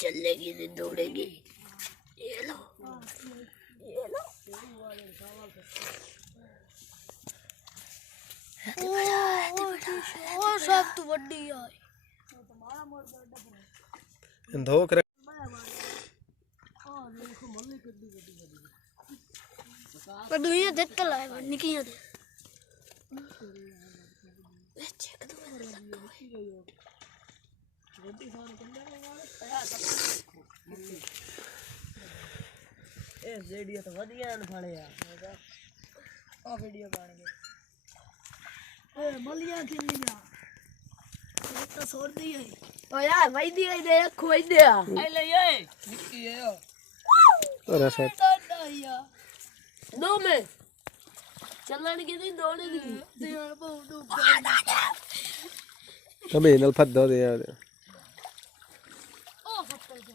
चलेगी नहीं दौड़ेगी। ये लो ये लो। और सब तो बड़ी है धो कर दुनिया देख लाए निकिया दे चेक दो ए वीडियो तो वधिया न थाने यार आ वीडियो बन गई ए मलिया किलिया ये तो छोड़ दी है ओ यार वही दी दे खोई दे आई ले ये निकी है और ऐसा दो में चलने की नहीं दौड़ने की देवर बहु तबे नल फद दो दे यार ओ फटल से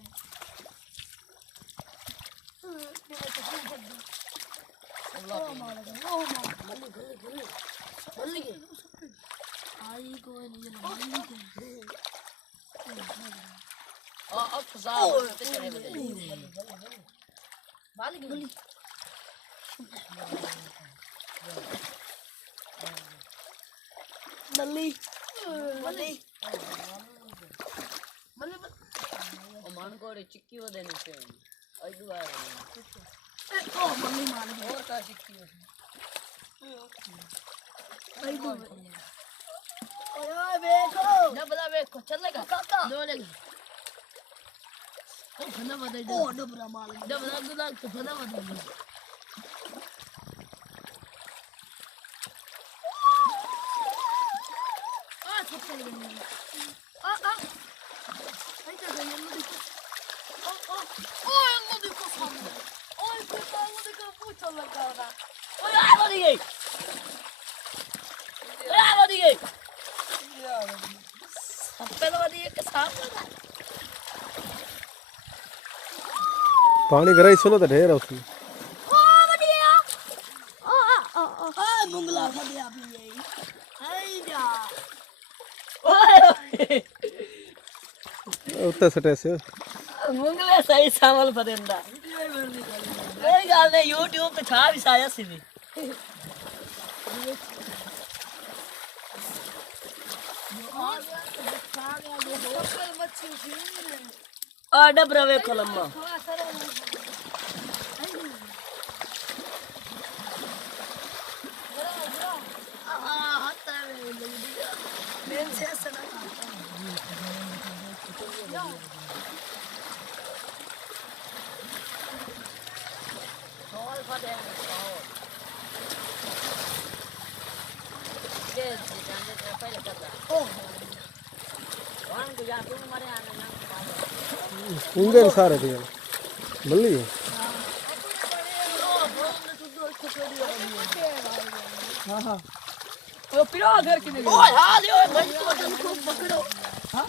आई कोई नहीं अब फसाओ बाली गली बल्ली बल्ली बल्ली ओ मान को रे चिक्की वो देने से आई दुआ ओ बल्ली मार और का चिक्की आई दो ओए देखो डबला देखो चलेगा काका दौड़ेगा ओ फना बदल ओ डबरा मार डबला गुला तो फना बदल आ फटल गई आ आई तो गई मुझे ओ ओ देखो सामने ओए कुत्ता वो देखो पूछो लगा रहा ओ यार बड़ी गई यार बड़ी गई पहले वाली एक साफ लगा पानी गराई सुनो तो ढेर है उसमें ओ बढ़िया आ मुंगला बढ़िया भी है आई जा ओए उत्ते सटे से मुंगले सही सामल फरेंदा कोई गाल नहीं YouTube पे छा भी साया सी भी आ डबरा वे कलम्मा उंगर सारे थे बल्ली है हां हां ओ पिरो घर के में ओ हां ले भाई तो खूब पकड़ो हां